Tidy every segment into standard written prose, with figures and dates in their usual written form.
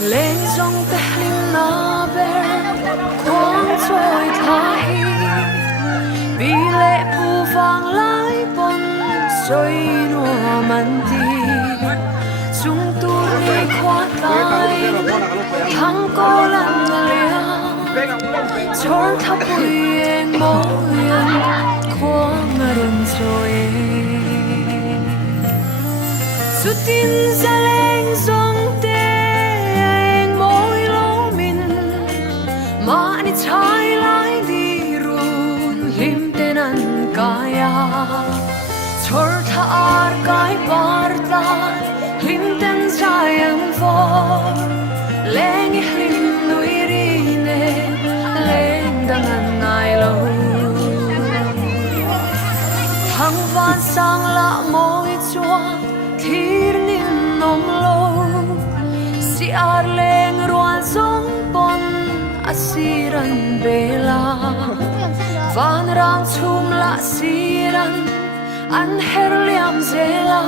lên dòng tehlim na ber quang trôi thay bi lệ phù vàng lái bon soi nua man ti chúng tu đi qua tay thăng cô lần lia chor thắp bụi em môi qua ngân rồi su tin ra lên dòng tên môi lô mình mà đi trái lại đi run lim tên ăn kaya chor thar kai parta lim tên sayang for leng lim nuôi rine leng dangan nai lo thăng van sang la môi chua thir nin nom lo si ar leng ruan song pon asiran bela van rang chum la siran an her liam zela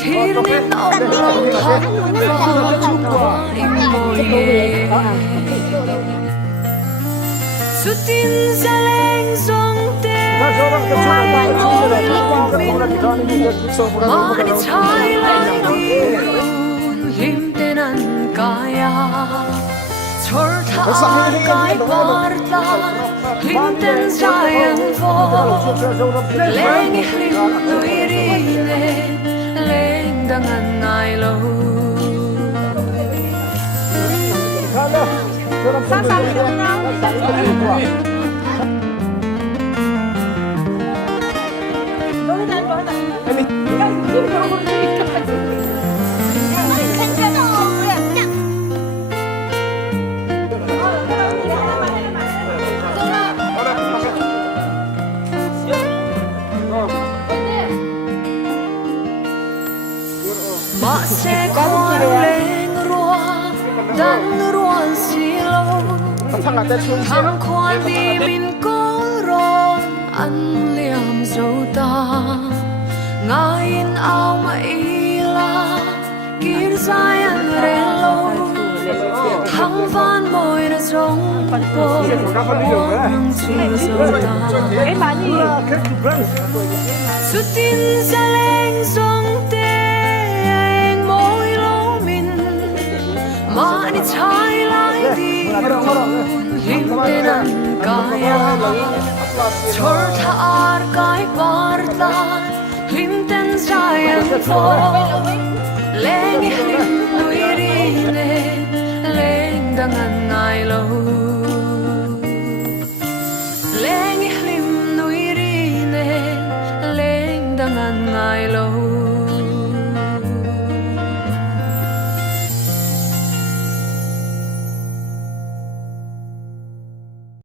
thir nin nom lo thang va in moye sutin zaleng zong te mani chai lai di lim tenan kaya chor tha kai parta lim ten sayang vo leng lim tui rine leng dangan nai lo mà sẽ qua lên rùa dan ruan silo thăm quan đi mình có ron ăn liam dâu ta ngain ao mà ila kir dài ăn relo thăm van môi đã giống bò buông chua dâu ta su tin ra lên dòng tên môi lô mình mà đi trái lại đi run lim tenan kaya chor thar kai parta lim ten sayang for leng lim nuôi rine leng dangan nai lo